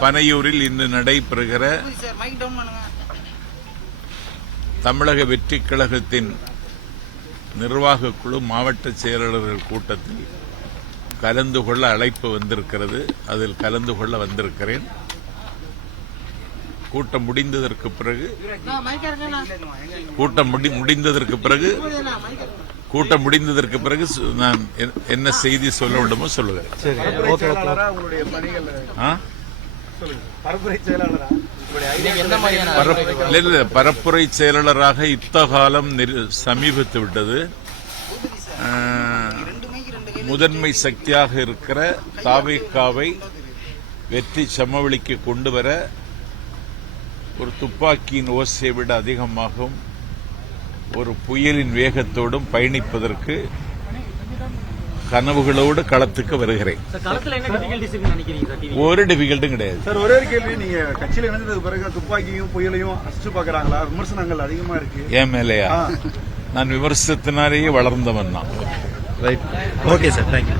பனையூரில் இன்று நடைபெறுகிற தமிழக வெற்றிக் கழகத்தின் நிர்வாகக் குழு மாவட்ட செயலாளர்கள் கூட்டத்தில் கலந்து கொள்ள அழைப்பு வந்திருக்கிறது. அதில் கலந்து கொள்ள வந்திருக்கிறேன். கூட்டம் முடிந்ததற்கு பிறகு நான் என்ன செய்தி சொல்ல வேண்டுமோ சொல்லுகிறேன். பரப்புரை செயலாளராக யுத்தகாலம் சமீபித்து விட்டது. முதன்மை சக்தியாக இருக்கிற தாவேகாவை வெற்றி சமவெளிக்கு கொண்டுவர ஒரு துப்பாக்கியின் ஓசையை விட அதிகமாகவும் ஒரு புயலின் வேகத்தோடும் பயணிப்பதற்கு கனவுகளோடு களத்துக்கு வருகிறேன். ஒரு டிஃபிகல்ட்டும் கிடையாது சார். ஒரே ஒரு கேள்வி, நீங்க கட்சியில இணைந்ததுக்கு பிறகு துப்பாக்கியும் புயலையும் அடிச்சு பாக்குறாங்களா? விமர்சனங்கள் அதிகமா இருக்கு. ஏன் மேலையா? நான் விமர்சனத்தினாலேயே வளர்ந்தவன் தான். ரைட். Okay sir, thank you.